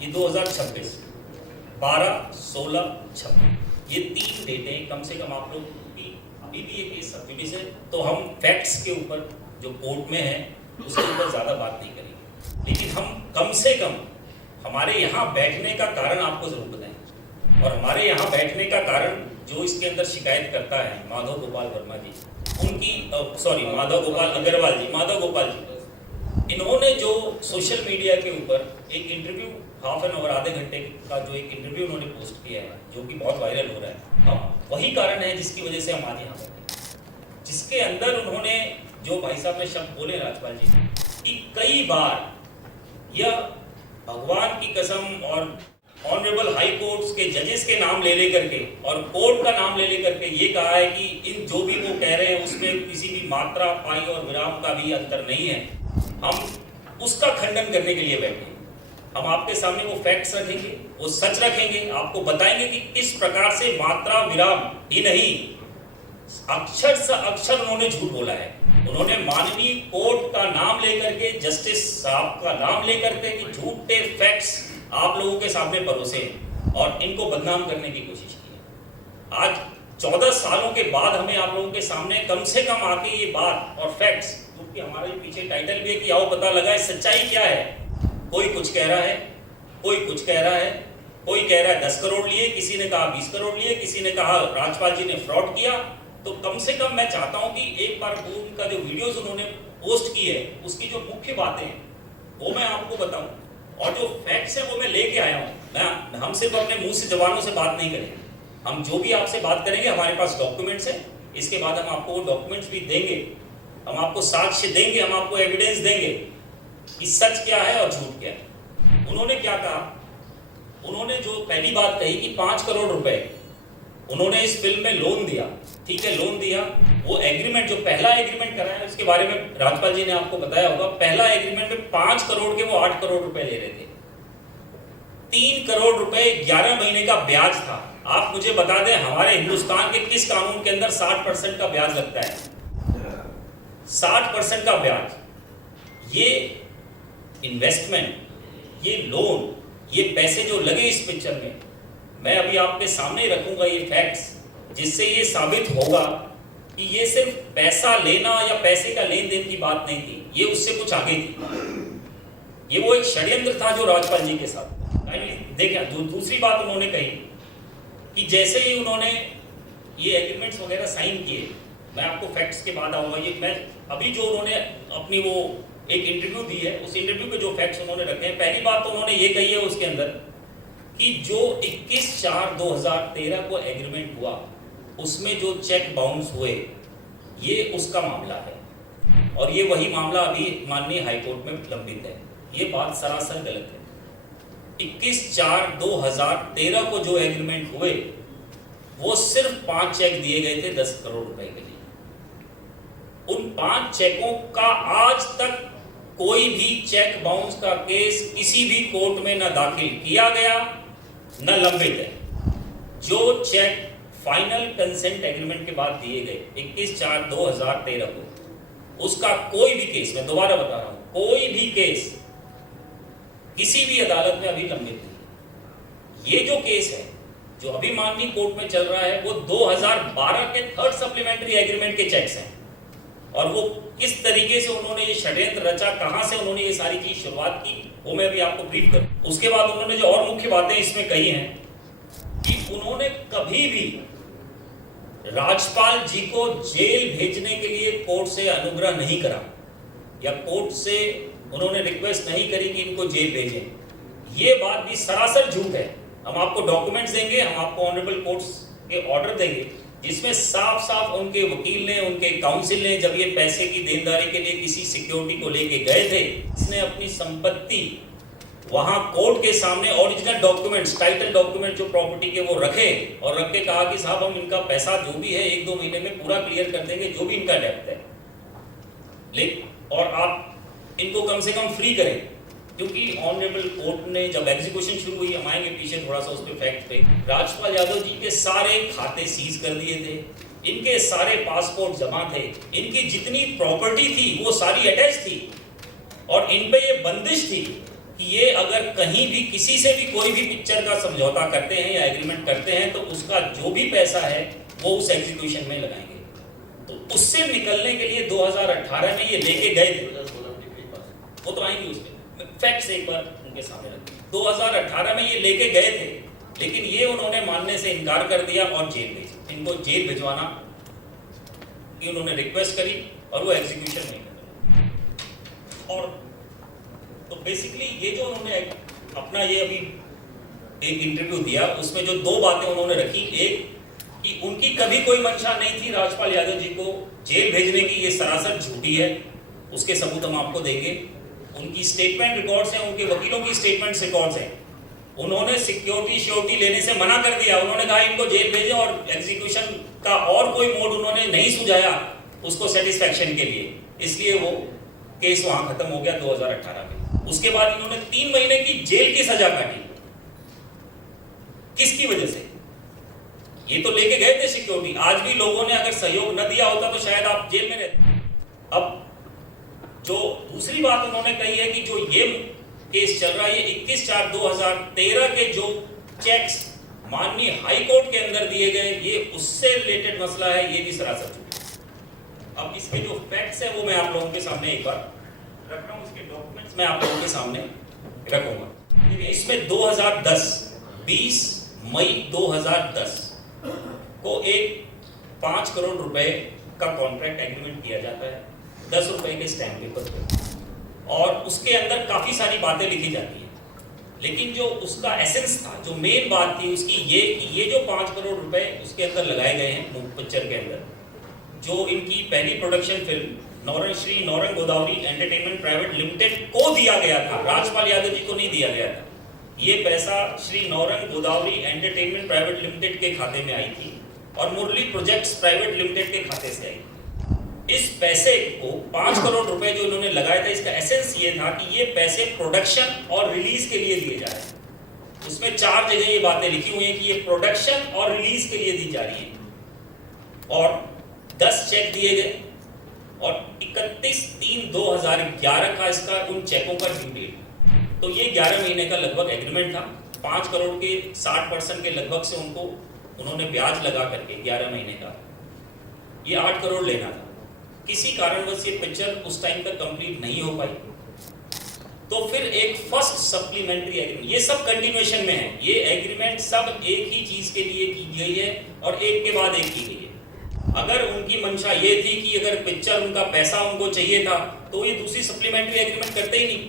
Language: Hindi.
ये 2026, 12, 16, 26 ये 3 डेटें कम से कम आप लोग की अभी भी ये केस सब जुडिस है, तो हम फैक्ट्स के ऊपर जो कोर्ट में है उसके ऊपर ज़्यादा बात नहीं करेंगे, लेकिन हम कम से कम हमारे यहाँ बैठने का कारण आपको ज़रूर बताएं। और हमारे यहाँ बैठने का कारण जो इसके अंदर शिकायत करता है माधव गोपाल वर्मा जी, उनकी माधव गोपाल अग्रवाल जी, इन्होंने जो सोशल मीडिया के ऊपर एक इंटरव्यू हाफ एन आवर आधे घंटे का जो एक इंटरव्यू उन्होंने पोस्ट किया है जो कि बहुत वायरल हो रहा है, हाँ वही कारण है जिसकी वजह से हम आज यहाँ बैठे, जिसके अंदर उन्होंने जो भाई साहब ने शब्द बोले राजपाल जी कि कई बार यह भगवान की कसम और ऑनरेबल हाई कोर्ट्स के जजेस के नाम ले लेकर के और कोर्ट का नाम ले लेकर के ये कहा है कि इन जो भी वो कह रहे हैं उसमें किसी भी मात्रा पाई और विराम का भी अंतर नहीं है। हम उसका खंडन करने के लिए बैठे, हम आपके सामने वो फैक्ट्स रखेंगे, वो सच रखेंगे, आपको बताएंगे कि किस प्रकार से मात्रा विराम ही नहीं अक्षर से अक्षर उन्होंने झूठ बोला है। उन्होंने माननीय कोर्ट का नाम लेकर के, जस्टिस साहब का नाम लेकर के कि झूठे फैक्ट्स आप लोगों के सामने परोसे और इनको बदनाम करने की कोशिश की है। आज 14 सालों के बाद हमें आप लोगों के सामने कम से कम आके ये बात और फैक्ट्स, क्योंकि हमारे पीछे टाइटल भी है कि आओ पता लगाए सच्चाई क्या है। कोई कुछ कह रहा है, कोई कुछ कह रहा है, कोई कह रहा है 10 करोड़ लिए, किसी ने कहा 20 करोड़ लिए, किसी ने कहा राजपाल जी ने फ्रॉड किया। तो कम से कम मैं चाहता हूं कि एक बार वो उनका जो वीडियोस उन्होंने पोस्ट की है उसकी जो मुख्य बातें हैं वो मैं आपको बताऊं, और जो फैक्ट्स है वो मैं लेके आया हूं। हम सिर्फ अपने मुंह से जबानों से बात नहीं करेंगे, हम जो भी आपसे बात करेंगे हमारे पास डॉक्यूमेंट्स है, इसके बाद हम आपको वो डॉक्यूमेंट्स भी देंगे, हम आपको साक्ष्य देंगे, हम आपको एविडेंस देंगे कि सच क्या है और झूठ क्या है। उन्होंने क्या कहा, उन्होंने जो पहली बात कही कि 5 करोड़ रुपए उन्होंने इस फिल्म में लोन दिया। ठीक है, लोन दिया, वो एग्रीमेंट जो पहला एग्रीमेंट कराया उसके बारे में राजपाल जी ने आपको बताया होगा। पहला एग्रीमेंट में 5 करोड़ के वो 8 करोड़ रुपए ले रहे थे, 3 करोड़ रुपए 11 महीने का ब्याज था। आप मुझे बता दें हमारे हिंदुस्तान के किस कानून के अंदर 60% का ब्याज लगता है? 60% का ब्याज। ये इन्वेस्टमेंट, ये लोन, ये पैसे जो लगे इस पिक्चर में, मैं अभी आपके सामने रखूंगा ये फैक्ट्स, जिससे ये साबित होगा कि ये सिर्फ पैसा लेना या पैसे का लेन देन की बात नहीं थी, ये उससे कुछ आगे थी। ये वो एक षड्यंत्र था जो राजपाल जी के साथ। देखा जो दूसरी बात उन्होंने कही कि जैसे ही उन्होंने ये एग्रीमेंट्स वगैरह साइन किए, मैं आपको फैक्ट्स के बाद आऊंगा, ये मैं अभी जो उन्होंने अपनी वो एक इंटरव्यू दी है उस इंटरव्यू के जो फैक्ट्स उन्होंने रखे हैं, पहली बात तो उन्होंने ये कही है उसके अंदर कि जो 21/4/2013 को एग्रीमेंट हुआ उसमें जो चेक बाउंस हुए ये उसका मामला है, और ये वही मामला अभी माननीय हाईकोर्ट में लंबित है। ये बात सरासर गलत है। 21/4/2013 को जो एग्रीमेंट हुए वो सिर्फ 5 चेक दिए गए थे 10 करोड़ रुपए के लिए। उन 5 चेकों का आज तक कोई भी चेक बाउंस का केस किसी भी कोर्ट में न दाखिल किया गया न लंबित है। जो चेक फाइनल कंसेंट एग्रीमेंट के बाद दिए गए 21/4/2013 को, उसका कोई भी केस, मैं दोबारा बता रहा हूं, कोई भी केस किसी भी अदालत में अभी लंबित नहीं। ये जो केस है जो अभी माननीय कोर्ट में चल रहा है वो 2012 के 3rd सप्लीमेंट्री एग्रीमेंट के चेक्स हैं, और वो किस तरीके से उन्होंने ये षड्यंत्र रचा, कहां से उन्होंने ये सारी चीज शुरुआत की, वो मैं भी आपको ब्रीफ करूं। उसके बाद उन्होंने जो और मुख्य बातें इसमें कही हैं कि उन्होंने कभी भी राजपाल जी को जेल भेजने के लिए कोर्ट से अनुग्रह नहीं करा, या कोर्ट से उन्होंने रिक्वेस्ट नहीं करी कि इनको जेल भेजें। ये बात भी सरासर झूठ है। हम आपको डॉक्यूमेंट्स देंगे, हम आपको ऑनरेबल कोर्ट्स के ऑर्डर देंगे जिसमें साफ साफ उनके वकील ने, उनके काउंसिल ने जब ये पैसे की देनदारी के लिए किसी सिक्योरिटी को लेके गए थे, इसने अपनी संपत्ति वहां कोर्ट के सामने ओरिजिनल डॉक्यूमेंट्स, टाइटल डॉक्यूमेंट जो प्रॉपर्टी के वो रखे, और रख के कहा कि साहब हम इनका पैसा जो भी है 1-2 महीने में पूरा क्लियर कर देंगे, जो भी इनका डेप्थ है, लेकिन और आप इनको कम से कम फ्री करें। क्योंकि ऑनरेबल कोर्ट ने जब एग्जीक्यूशन शुरू हुई, हम आएंगे पीछे थोड़ा सा उस पर फैक्ट पे, राजपाल यादव जी के सारे खाते सीज कर दिए थे, इनके सारे पासपोर्ट जमा थे, इनकी जितनी प्रॉपर्टी थी वो सारी अटैच थी, और इन पे ये बंदिश थी कि ये अगर कहीं भी किसी से भी कोई भी पिक्चर का समझौता करते हैं या एग्रीमेंट करते हैं तो उसका जो भी पैसा है वो उस एग्जीक्यूशन में लगाएंगे। तो उससे निकलने के लिए 2018 में ये लेके गए थे, वो तो आएंगे उसमें, फैक्ट्स एक बार उनके सामने रखें। 2018 में ये लेके गए थे, लेकिन ये उन्होंने मानने से इनकार कर दिया और जेल भेजी। इनको जेल भिजवाना की उन्होंने रिक्वेस्ट करी और वो एग्जीक्यूशन नहीं कर। और तो बेसिकली ये जो उन्होंने अपना ये अभी एक इंटरव्यू दिया उसमें जो दो बातें उन्होंने रखी, एक कि उनकी कभी कोई मंशा नहीं थी राजपाल यादव जी को जेल भेजने की, ये सरासर झूठी है, उसके सबूत हम आपको देंगे। उनकी स्टेटमेंट रिकॉर्ड्स हैं, उनके वकीलों की स्टेटमेंट रिकॉर्ड्स हैं, उन्होंने सिक्योरिटी लेने से मना कर दिया। उन्होंने कहा इनको जेल भेजें और एग्जीक्यूशन का और कोई मोड उन्होंने नहीं सुझाया उसको सेटिस्फैक्शन के लिए, इसलिए वो केस वहां खत्म हो गया 2018 में। उसके बाद इन्होंने 3 महीने की जेल की सजा काटी। किसकी वजह से? ये तो लेके गए थे सिक्योरिटी, आज भी लोगों ने अगर सहयोग न दिया होता तो शायद आप जेल में रहते। अब जो दूसरी बात उन्होंने कही है कि जो ये केस चल रहा है, ये 21/4/2013 के जो चेक्स माननीय हाई कोर्ट के अंदर दिए गए, ये उससे रिलेटेड मसला है, ये भी सरासर झूठ है। अब इसके जो फैक्ट्स है वो मैं आप लोगों के सामने एक बार रख रहा हूं, उसके डॉक्यूमेंट्स मैं आप लोगों के सामने रखूंगा। इसमें 20 मई 2010 को एक 5 करोड़ रुपए का कॉन्ट्रैक्ट एग्रीमेंट किया जाता है 10 रुपए के स्टैम्प पेपर पे, और उसके अंदर काफी सारी बातें लिखी जाती है, लेकिन जो उसका एसेंस था, जो मेन बात थी उसकी ये कि ये जो 5 करोड़ रुपए उसके अंदर लगाए गए हैं पिक्चर के अंदर, जो इनकी पहली production film Shri Naurang Godavari entertainment private limited को दिया गया था, राजपाल यादव जी को नहीं दिया गया था। ये पैसा Shri Naurang Godavari entertainment private limited के खाते में आई थी और मुरली प्रोजेक्ट्स प्राइवेट लिमिटेड के खाते से आई। इस पैसे को 5 करोड़ रुपए जो इन्होंने लगाया था, इसका एसेंस ये था कि ये पैसे प्रोडक्शन और रिलीज के लिए दिए जा रहे हैं। उसमें 4 जगह ये बातें लिखी हुई हैं कि ये प्रोडक्शन और रिलीज के लिए दी जा रही है, और 10 चेक दिए गए और 31/3/2011 का इसका उन चेकों का ड्यू डेट। तो ये 11 महीने का लगभग एग्रीमेंट था। 5 करोड़ के 60% के लगभग से उन्होंने ब्याज लगा करके 11 महीने का ये 8 करोड़ लेना था। किसी कारणवश ये पिक्चर उस टाइम तक कंप्लीट नहीं हो पाई, तो फिर एक फर्स्ट सप्लीमेंट्री एग्रीमेंट, ये सब कंटिन्यूएशन में है, ये एग्रीमेंट सब एक ही चीज के लिए की गई है और एक के बाद एक की गई है। अगर उनकी मंशा ये थी कि अगर पिक्चर उनका पैसा उनको चाहिए था तो ये दूसरी सप्लीमेंट्री एग्रीमेंट करते ही नहीं।